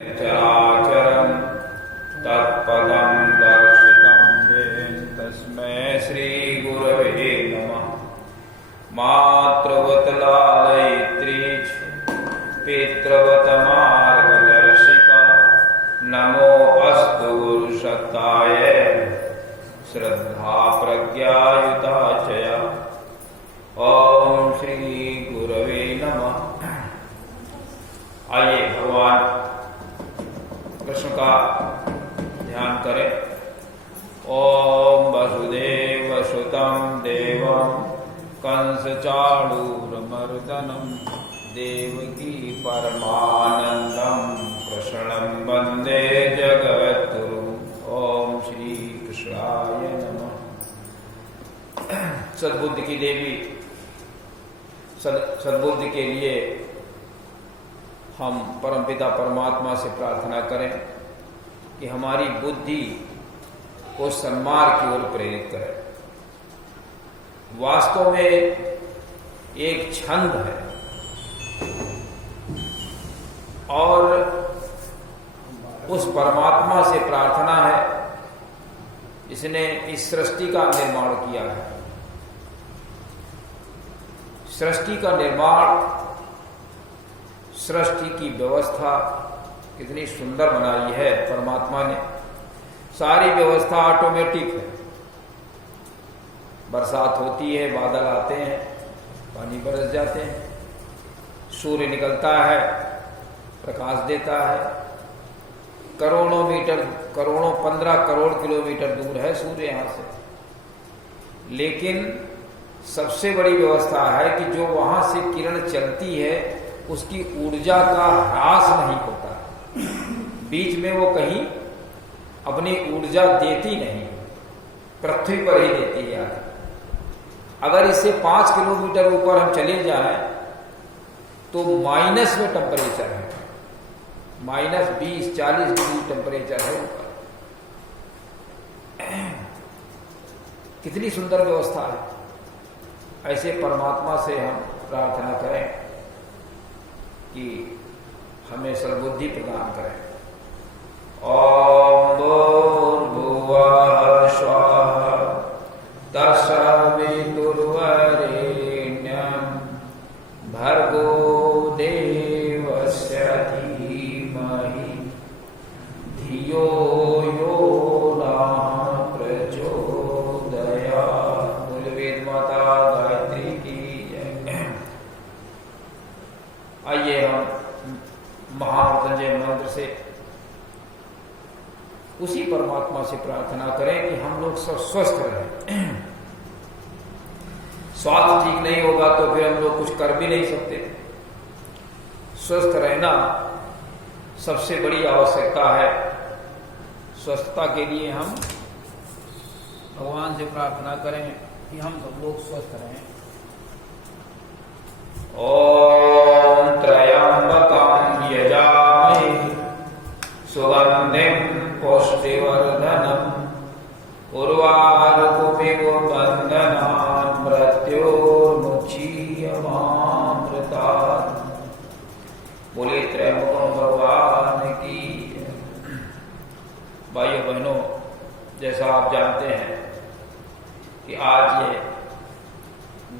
चराचरं तत्पदं दर्शितं येन तस्मै श्रीगुरवे नमः। मातृवत् लालयित्री पितृवत् मार्गदर्शिका नमो अस्तु गुरुशक्ताय श्रद्धा प्रज्ञायुता च। ओम श्री गुरवे नमः। आइए भगवान कृष्ण का ध्यान करें। ओम वसुदेव सुतं देवं कंसचाणूरमर्दनं देवकी परमानंदं कृष्णं वंदे जगद्गुरुं। ओम श्री कृष्णाय नमः। सद्बुद्धि की देवी सद्बुद्धि के लिए हम परमपिता परमात्मा से प्रार्थना करें कि हमारी बुद्धि को सन्मार्ग की ओर प्रेरित करें। वास्तव में एक छंद है और उस परमात्मा से प्रार्थना है जिसने इस सृष्टि का निर्माण किया है। सृष्टि का निर्माण, सृष्टि की व्यवस्था कितनी सुंदर बनाई है परमात्मा ने। सारी व्यवस्था ऑटोमेटिक है। बरसात होती है, बादल आते हैं, पानी बरस जाते हैं, सूर्य निकलता है, प्रकाश देता है। करोड़ों मीटर, 15 करोड़ किलोमीटर दूर है सूर्य यहां से, लेकिन सबसे बड़ी व्यवस्था है कि जो वहां से किरण चलती है उसकी ऊर्जा का ह्रास नहीं होता। बीच में वो कहीं अपनी ऊर्जा देती नहीं, पृथ्वी पर ही देती है। अगर इससे 5 किलोमीटर ऊपर हम चले जाएं तो माइनस में टेम्परेचर है, -20-40 डिग्री टेम्परेचर है ऊपर। कितनी सुंदर व्यवस्था है। ऐसे परमात्मा से हम प्रार्थना करें कि हमें सद्बुद्धि प्रदान करें। ओम भूर्भुवः स्वः तत्सवितुर्वरेण्यं भर्गो देवस्य धीमहि धियो यो नः प्रचोदयात्। बोल वेद माता गायत्री की जय। आइए हम महामृत्युंजय मंत्र से उसी परमात्मा से प्रार्थना करें कि हम लोग सब स्वस्थ रहें। स्वास्थ्य ठीक नहीं होगा तो फिर हम लोग कुछ कर भी नहीं सकते। स्वस्थ रहना सबसे बड़ी आवश्यकता है। स्वस्थता के लिए हम भगवान से प्रार्थना करें कि हम सब लोग स्वस्थ रहें। ओम त्र्यंबकं यजामहे सुगंधिं पुष्टिवर्धनम् उर्वारुकमिव बन्धनान् मृत्योर्मुच्यमामृतात्। बोले त्रयंबकं भगवान की। भाइयों बहनों, जैसा आप जानते हैं कि आज ये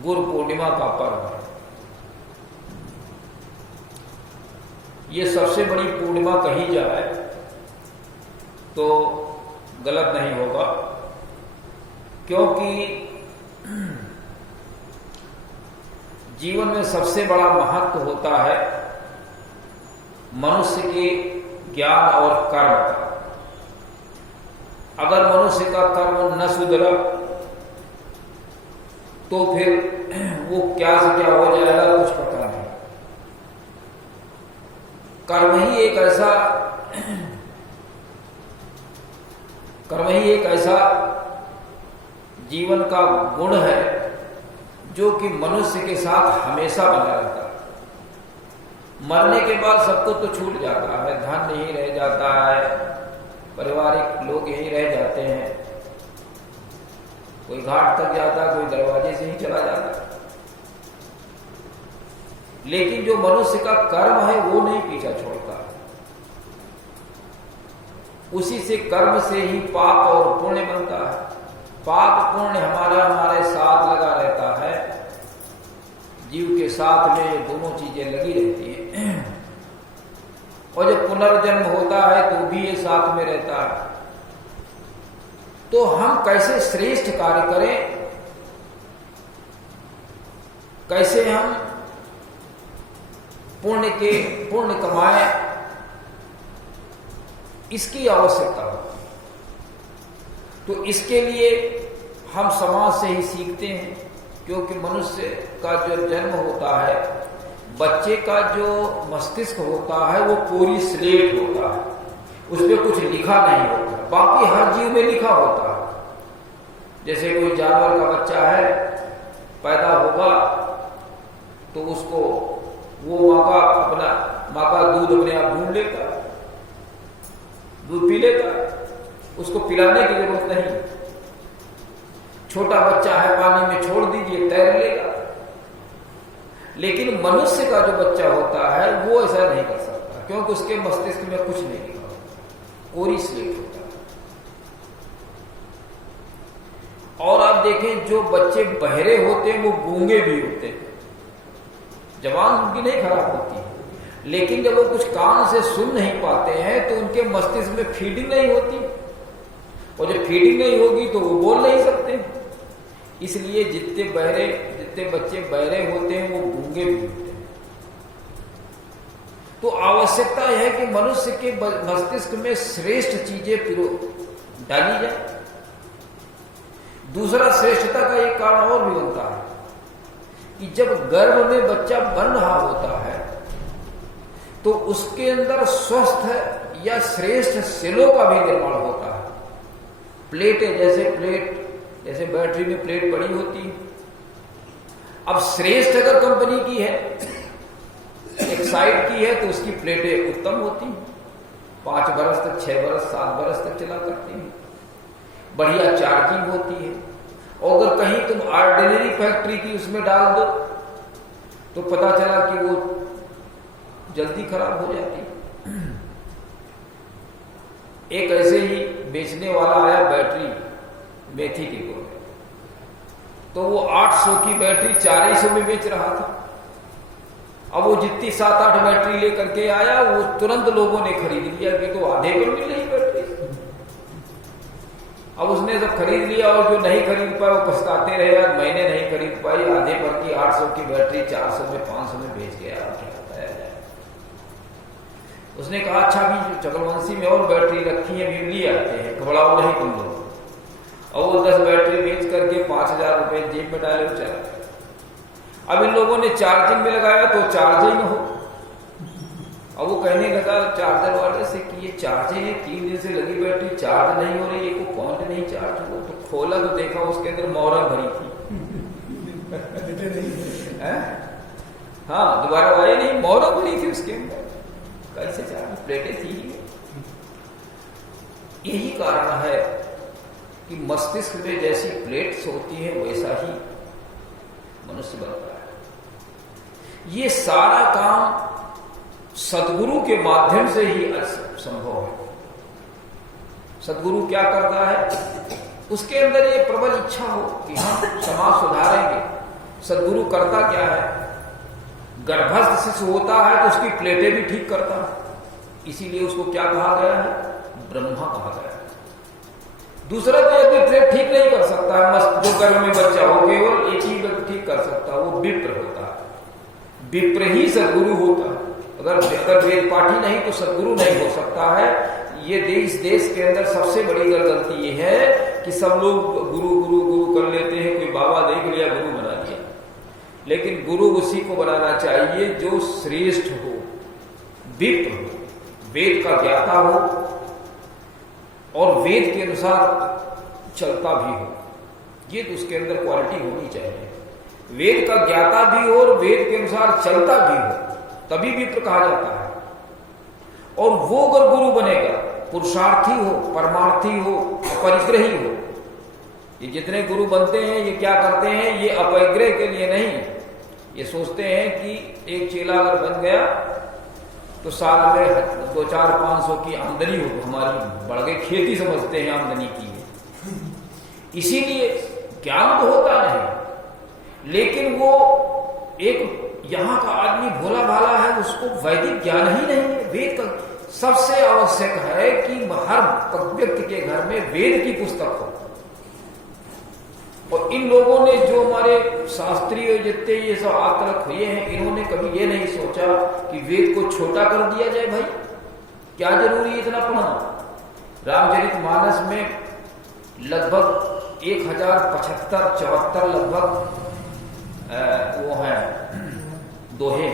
गुरु पूर्णिमा का पर्व है। ये सबसे बड़ी पूर्णिमा कही जाए तो गलत नहीं होगा, क्योंकि जीवन में सबसे बड़ा महत्व होता है मनुष्य के ज्ञान और कर्म का। अगर मनुष्य का कर्म न सुधरा तो फिर वो क्या से क्या हो जाएगा कुछ पता नहीं। कर्म ही एक ऐसा जीवन का गुण है जो कि मनुष्य के साथ हमेशा बना रहता है। मरने के बाद सब कुछ तो छूट जाता है, धन यहीं रह जाता है, पारिवारिक लोग यहीं रह जाते हैं, कोई घाट तक जाता है, कोई दरवाजे से ही चला जाता है। लेकिन जो मनुष्य का कर्म है वो नहीं पीछा छोड़ता। उसी से कर्म से ही पाप और पुण्य बनता है। पाप पुण्य हमारे साथ लगा रहता है, जीव के साथ में ये दोनों चीजें लगी रहती हैं। और जब पुनर्जन्म होता है तो भी ये साथ में रहता है। तो हम कैसे श्रेष्ठ कार्य करें, कैसे हम पुण्य कमाएं, इसकी आवश्यकता हो। तो इसके लिए हम समाज से ही सीखते हैं, क्योंकि मनुष्य का जो जन्म होता है, बच्चे का जो मस्तिष्क होता है वो पूरी स्लेट होता है, उसमें कुछ लिखा नहीं होता। बाकी हर जीव में लिखा होता है। जैसे कोई जानवर का बच्चा है, पैदा होगा तो उसको वो माँ का दूध अपने आप ढूंढ लेता, दूध पी लेता, उसको पिलाने की जरूरत नहीं। छोटा बच्चा है, पानी में छोड़ दीजिए, तैर लेगा। लेकिन मनुष्य का जो बच्चा होता है वो ऐसा नहीं कर सकता, क्योंकि उसके मस्तिष्क में कुछ नहीं लिखा होता, कोरी स्लेट होता है। और आप देखें, जो बच्चे बहरे होते हैं वो गूंगे भी होते हैं, जबान उनकी नहीं खराब होती है, लेकिन जब वो कुछ कान से सुन नहीं पाते हैं तो उनके मस्तिष्क में फीडिंग नहीं होती, और जब फीडिंग नहीं होगी तो वो बोल नहीं सकते। इसलिए जितने बच्चे बहरे होते हैं वो गूंगे भी होते हैं। तो आवश्यकता है कि मनुष्य के मस्तिष्क में श्रेष्ठ चीजें डाली जाए। दूसरा श्रेष्ठता का एक कारण और भी बनता है कि जब गर्भ में बच्चा बन रहा होता है तो उसके अंदर स्वस्थ या श्रेष्ठ सेलों का भी निर्माण होता है। प्लेटें, जैसे बैटरी में प्लेट पड़ी होती है। अब श्रेष्ठ अगर कंपनी की है, एक साइड की है, तो उसकी प्लेटें उत्तम होती हैं, 5 बरस तक, 6 बरस, 7 बरस तक चला करती हैं, बढ़िया चार्जिंग होती है। और अगर कहीं तुम ऑर्डिनरी फैक्ट्री की उसमें डाल दो तो पता चला कि वो जल्दी खराब हो जाती। एक ऐसे ही बेचने वाला आया बैटरी मेथी की को, तो वो 800 की बैटरी 400 में बेच रहा था। अब वो जितनी 7-8 बैटरी लेकर के आया, वो तुरंत लोगों ने खरीद लिया कि तो आधे पर मिल रही बैटरी। अब उसने सब खरीद लिया, और जो नहीं खरीद पाए वो पछताते रहे, यार मैंने नहीं खरीद पाई, आधे पर की 800 की बैटरी 400 में, 500 में बेच गया। उसने कहा, अच्छा भी चकलवंशी में और बैटरी रखी है, बिजली आते हैं, घबराओ नहीं तुम लोग। और वो 10 बैटरी बेच करके 5000 रुपए जेब में डाले चला। अब इन लोगों ने चार्जिंग में लगाया तो चार्ज ही न हो। अब वो कहने लगा चार्जर वाले से कि ये चार्जिंग है, 3 दिन से लगी बैटरी चार्ज नहीं हो रही, ये को पॉइंट नहीं चार्ज हो। तो खोला तो देखा उसके अंदर मोहरा भरी थी। हाँ, दोबारा आए नहीं, मोहरा भरी थी उसके अंदर, कैसे चार्ज, प्लेटें थी ही। यही कारण है कि मस्तिष्क में जैसी प्लेट्स होती है वैसा ही मनुष्य बनता है। ये सारा काम सद्गुरु के माध्यम से ही संभव है। सद्गुरु क्या करता है, उसके अंदर ये प्रबल इच्छा हो कि हम समाज सुधारेंगे। सद्गुरु करता क्या है, गर्भस्थ शिशु होता है तो उसकी प्लेटें भी ठीक करता है, इसीलिए उसको क्या कहा गया है, ब्रह्मा कहा गया है। दूसरा तो यदि प्लेट ठीक नहीं कर सकता है, जो गर्भ में बच्चा हो, केवल एक ही व्यक्ति ठीक कर सकता है, वो विप्र होता है। विप्र ही सद्गुरु होता है। अगर वेद पाठी नहीं तो सद्गुरु नहीं हो सकता है। ये देश के अंदर सबसे बड़ी गलती ये है कि सब लोग गुरु गुरु गुरु कर लेते हैं, कोई बाबा देख लिया गुरु बना लिया। लेकिन गुरु उसी को बनाना चाहिए जो श्रेष्ठ हो, विप्र हो, वेद का ज्ञाता हो और वेद के अनुसार चलता भी हो। ये तो उसके अंदर क्वालिटी होनी चाहिए। वेद का ज्ञाता भी हो और वेद के अनुसार चलता भी हो, तभी विप्र कहा जाता है। और वो अगर गुरु बनेगा, पुरुषार्थी हो, परमार्थी हो, अपरिग्रही हो। ये जितने गुरु बनते हैं ये क्या करते हैं, ये अपरिग्रह के लिए नहीं, ये सोचते हैं कि एक चेला अगर बन गया तो साल में 2-4-500 की आमदनी हो, हमारी बढ़ गई, खेती समझते हैं आमदनी की है। इसीलिए ज्ञान तो होता नहीं, लेकिन वो एक यहाँ का आदमी भोला भाला है, उसको वैदिक ज्ञान ही नहीं है। वेद का सबसे आवश्यक है कि हर व्यक्ति के घर में वेद की पुस्तक हो। और इन लोगों ने जो हमारे शास्त्रीय जितने ये सब आज तक हुए हैं, इन्होंने कभी ये नहीं सोचा कि वेद को छोटा कर दिया जाए। भाई क्या जरूरी है इतना पढ़ना? रामचरितमानस में लगभग 1075-74 लगभग वो है दोहे,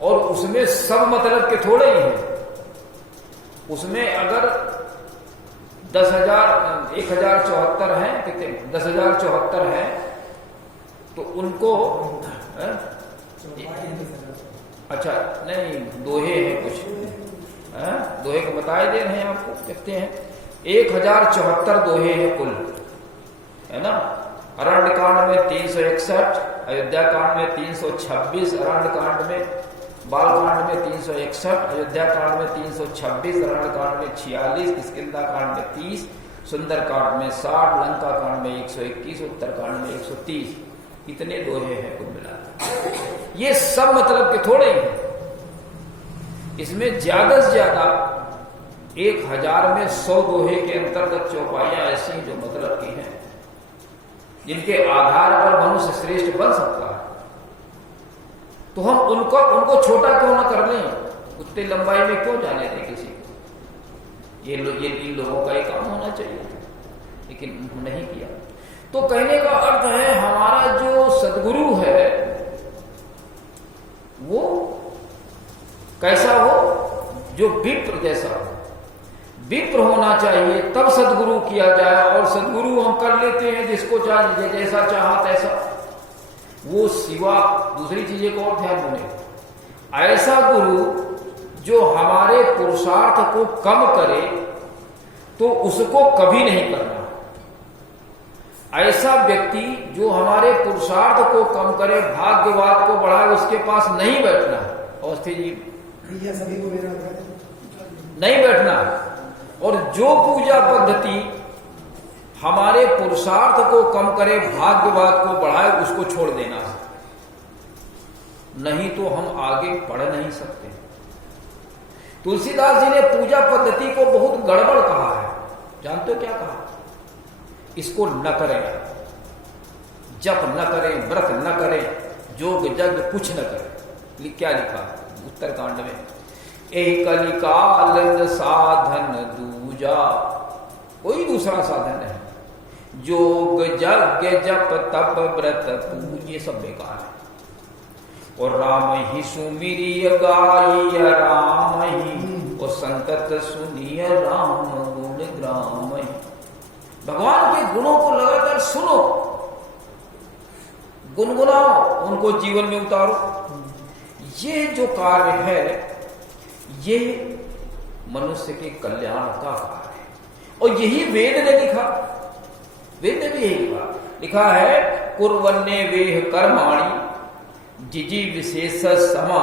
और उसमें सब मतलब के थोड़े ही हैं। उसमें अगर 1074 हैं, कितने 10,074 हैं, तो उनको अच्छा नहीं, दोहे हैं कुछ, दोहे को बताए दे रहे हैं आपको, कहते हैं 1074 दोहे हैं कुल, है ना। अरण्य कांड में 361, अयोध्या कांड में 326, अरण्य कांड में, बाल कांड में 361, अयोध्या कांड में 326, अरण्य कांड में 46, किष्किंधा कांड में 30, सुंदर कांड में 60, लंका कांड में 121, उत्तर कांड में 130। इतने दोहे हैं कुल मिलाकर। ये सब मतलब के थोड़े ही हैं। इसमें ज्यादा से ज्यादा 1000 में 100 दोहे के अंतर्गत चौपाइयां ऐसी जो मतलब की हैं, जिनके आधार पर मनुष्य श्रेष्ठ बन सकता है। तो हम उनको छोटा क्यों ना कर लें, उतने लंबाई में क्यों जाने दें किसी को? ये इन लोगों का एक काम होना चाहिए, लेकिन नहीं किया। तो कहने का अर्थ है हमारा जो सदगुरु है वो कैसा हो? जो विप्र जैसा हो। विप्र होना चाहिए, तब सदगुरु किया जाए। और सदगुरु हम कर लेते हैं जिसको चाहिए, जैसा चाहा तैसा, वो सिवा दूसरी चीजें को और ध्यान देने। ऐसा गुरु जो हमारे पुरुषार्थ को कम करे तो उसको कभी नहीं करना। ऐसा व्यक्ति जो हमारे पुरुषार्थ को कम करे, भाग्यवाद को बढ़ाए, उसके पास नहीं बैठना। अवस्थी जी सभी को नहीं बैठना। और जो पूजा पद्धति हमारे पुरुषार्थ को कम करे, भाग्यवाद को बढ़ाए, उसको छोड़ देना है। नहीं तो हम आगे बढ़ नहीं सकते। तुलसीदास जी ने पूजा पद्धति को बहुत गड़बड़ कहा है। जानते हो क्या कहा? इसको न करें, जप न करें, व्रत न करें, जोग जग कुछ न करें। क्या लिखा उत्तरकांड में? एकलिकाल साधन दूजा, कोई दूसरा साधन नहीं। जोग यज्ञ जप तप व्रत पूज, ये सब बेकार है। और राम ही सुमिरिय गाय राम ही, और संतत सुनिय राम गुण ग्राम ही। भगवान के गुणों को लगातार सुनो, गुनगुनाओ, उनको जीवन में उतारो। ये जो कार्य है ये मनुष्य के कल्याण का कार्य है। और यही वेद ने लिखा। वेद ने भी यही लिखा है, कुर्वन्ने वेह कर्माणि जिजी विशेष समा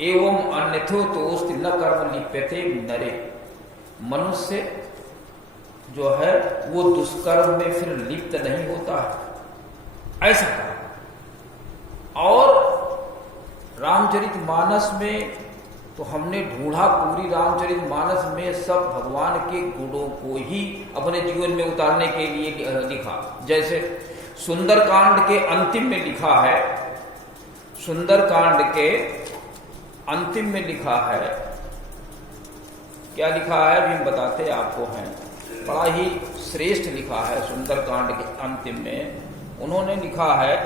एवं अन्यथो तोस्ति न कर्म लिप्यते नरे। मनुष्य जो है वो दुष्कर्म में फिर लिप्त नहीं होता है, ऐसा कहा। और रामचरितमानस में तो हमने ढूंढा, पूरी रामचरितमानस में सब भगवान के गुणों को ही अपने जीवन में उतारने के लिए लिखा। जैसे सुंदरकांड के अंतिम में लिखा है, सुंदरकांड के अंतिम में लिखा है, क्या लिखा है अभी हम बताते आपको हैं। बड़ा ही श्रेष्ठ लिखा है सुंदरकांड के अंतिम में। उन्होंने लिखा है,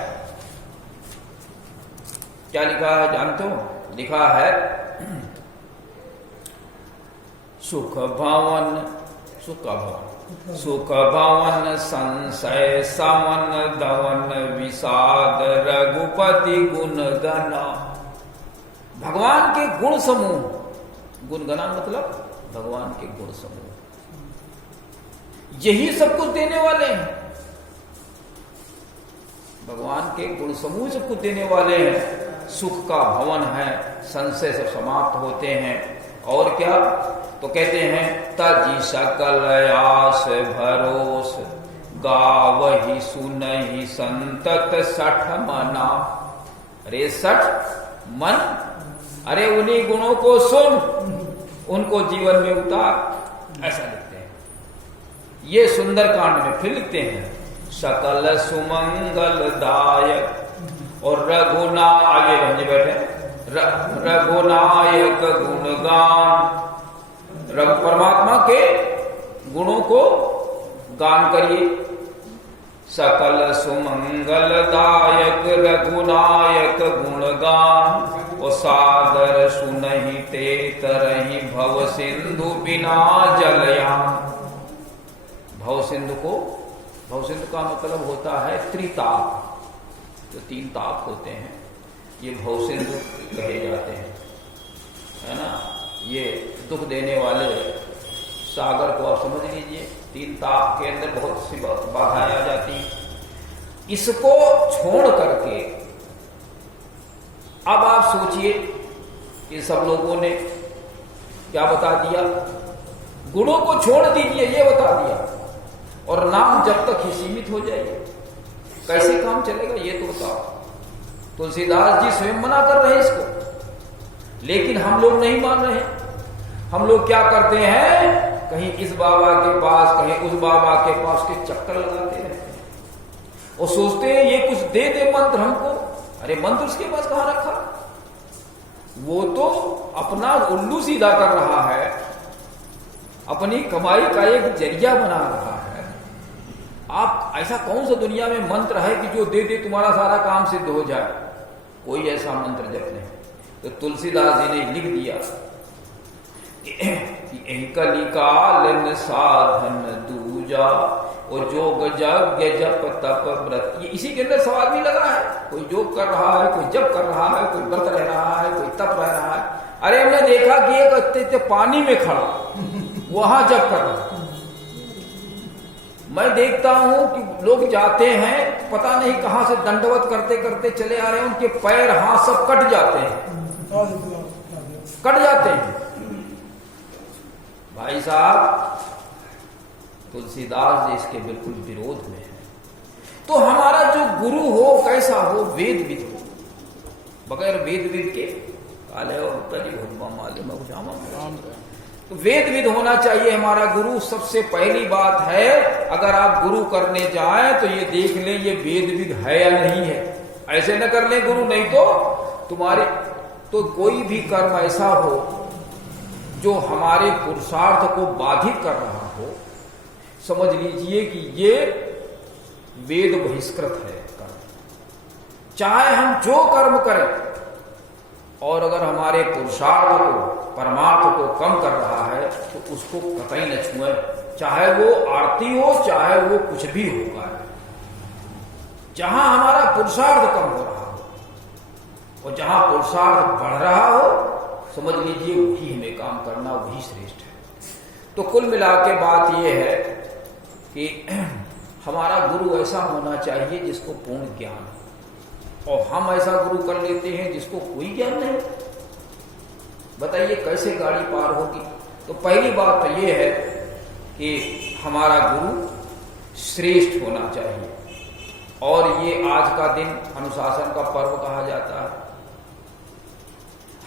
क्या लिखा है जानते हो? लिखा है सुख भवन, सुख भवन संशय समन दवन विषाद रघुपति गुण गना। भगवान के गुण समूह, गुण गना मतलब भगवान के गुण समूह, यही सब कुछ देने वाले हैं। भगवान के गुण समूह सब कुछ देने वाले हैं। सुख का भवन है, संशय सब समाप्त होते हैं। और क्या, तो कहते हैं तजी सकल आस भरोस, गावहि सुनहि संतत सठ मना। अरे सठ मन, अरे उन्हीं गुणों को सुन, उनको जीवन में उतार, ऐसा लिखते हैं। ये सुंदर कांड में फिर लिखते हैं सकल सुमंगल दायक, और रघुना आगे रंज बैठे, रघुनायक गुणगान, रघु परमात्मा के गुणों को गान करिए। सकल सुमंगल दायक रघुनायक गुणगान, और सादर सुनहि ते तरहि भव सिंधु बिना जलयान। भव सिंधु का मतलब होता है त्रिताप, जो 3 ताप होते हैं, ये भव सिंधु कहे जाते हैं, है ना। ये दुख देने वाले सागर को आप समझ लीजिए, 3 ताप के अंदर बहुत सी बाधाएं आ जाती हैं। इसको छोड़ करके अब आप सोचिए कि सब लोगों ने क्या बता दिया, गुणों को छोड़ दीजिए ये बता दिया, और नाम जब तक ही सीमित हो जाइए, कैसे काम चलेगा ये तो बताओ। तुलसीदास जी स्वयं मना कर रहे हैं इसको, लेकिन हम लोग नहीं मान रहे। हम लोग क्या करते हैं, कहीं इस बाबा के पास कहीं उस बाबा के पास के चक्कर लगाते रहते हैं, और सोचते हैं ये कुछ दे दे मंत्र हमको। अरे मंत्र उसके पास कहां रखा, वो तो अपना उल्लू सीधा कर रहा है, अपनी कमाई का एक जरिया बना रहा है। आप ऐसा कौन सा दुनिया में मंत्र है कि जो दे दे तुम्हारा सारा काम सिद्ध हो जाए, कोई ऐसा मंत्र जप नहीं। तो तुलसीदास जी ने लिख दिया कि कलिकाल साधन दूजा, और जोग यज्ञ जप तप व्रत, ये इसी के अंदर सवाल भी लगा है। कोई योग कर रहा है, कोई जप कर रहा है, कोई व्रत रह रहा है, कोई तप रह रहा है। अरे हमने देखा कि एक अत्यंत पानी में खड़ा वहां जप कर रहा है। मैं देखता हूं कि लोग जाते हैं, पता नहीं कहां से दंडवत करते करते चले आ रहे हैं, उनके पैर हाथ सब कट जाते हैं, कट जाते हैं। भाई साहब, तुलसीदास जी इसके बिल्कुल विरोध में है। तो हमारा जो गुरु हो कैसा हो, वेदविद हो, बगैर वेदविद के काले और उत्तरी माले में कुछ तो वेदविद होना चाहिए हमारा गुरु। सबसे पहली बात है, अगर आप गुरु करने जाएं तो ये देख लें ये वेदविद है या नहीं है। ऐसे न कर लें गुरु, नहीं तो तुम्हारे तो कोई भी कर्म ऐसा हो जो हमारे पुरुषार्थ को बाधित कर रहा हो, समझ लीजिए कि ये वेद बहिष्कृत है कर्म। चाहे हम जो कर्म करें, और अगर हमारे पुरुषार्थ को, परमार्थ को कम कर रहा है तो उसको कतई न छुए, चाहे वो आरती हो, चाहे वो कुछ भी होगा। जहां हमारा पुरुषार्थ कम हो रहा हो और जहां पुरुषार्थ बढ़ रहा हो, समझ लीजिए वही हमें काम करना, वही श्रेष्ठ है। तो कुल मिला के बात यह है कि हमारा गुरु ऐसा होना चाहिए जिसको पूर्ण ज्ञान, और हम ऐसा गुरु कर लेते हैं जिसको कोई ज्ञान नहीं। बताइए कैसे गाड़ी पार होगी। तो पहली बात तो यह है कि हमारा गुरु श्रेष्ठ होना चाहिए, और ये आज का दिन अनुशासन का पर्व कहा जाता है।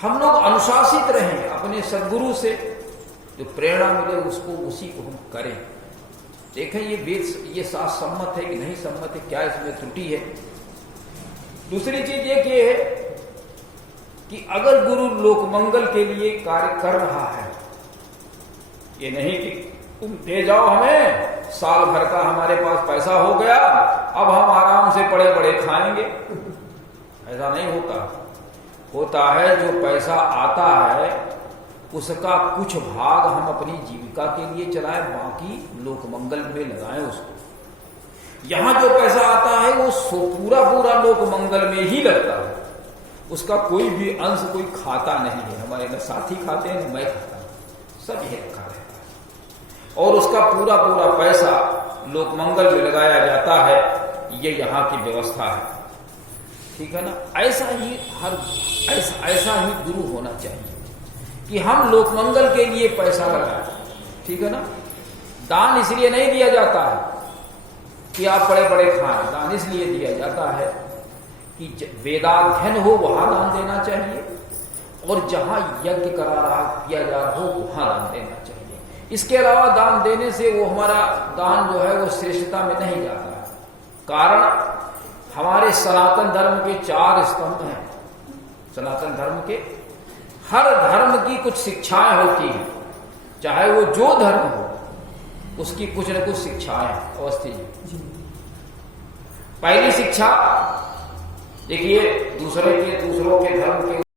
हम लोग अनुशासित रहें, अपने सद्गुरु से जो प्रेरणा मिले उसको, उसी को हम करें। देखें ये वेद ये साथ सम्मत है कि नहीं सम्मत है, क्या इसमें त्रुटि है। दूसरी चीज एक ये है कि अगर गुरु लोक मंगल के लिए कार्य कर रहा है, ये नहीं कि तुम दे जाओ हमें, साल भर का हमारे पास पैसा हो गया, अब हम आराम से पड़े पड़े खाएंगे, ऐसा नहीं होता। होता है जो पैसा आता है उसका कुछ भाग हम अपनी जीविका के लिए चलाएं, बाकी लोक मंगल में लगाएं उसको। यहां जो पैसा आता है वो पूरा पूरा लोक मंगल में ही लगता है, उसका कोई भी अंश कोई खाता नहीं है। हमारे न साथी खाते हैं न मैं खाता हूं, सब यही रखा रहता है, और उसका पूरा पूरा पैसा लोक मंगल में लगाया जाता है। ये यहां की व्यवस्था है। ठीक है ना। ऐसा ही ऐसा ही गुरु होना चाहिए कि हम लोकमंगल के लिए पैसा लगाएं, ठीक है ना। दान इसलिए नहीं दिया जाता है कि आप बड़े बड़े खाएं, दान इसलिए दिया जाता है कि वेदाध्ययन हो वहां दान देना चाहिए, और जहां यज्ञ किया जा रहा हो वहां दान देना चाहिए। इसके अलावा दान देने से वो हमारा दान जो है वो श्रेष्ठता में नहीं जाता है। कारण हमारे सनातन धर्म के 4 स्तंभ हैं। सनातन धर्म के हर धर्म की कुछ शिक्षाएं होती हैं, चाहे वो जो धर्म हो उसकी कुछ न कुछ शिक्षाएं। अवस्थी जी, पहली शिक्षा देखिए, दूसरों के धर्म के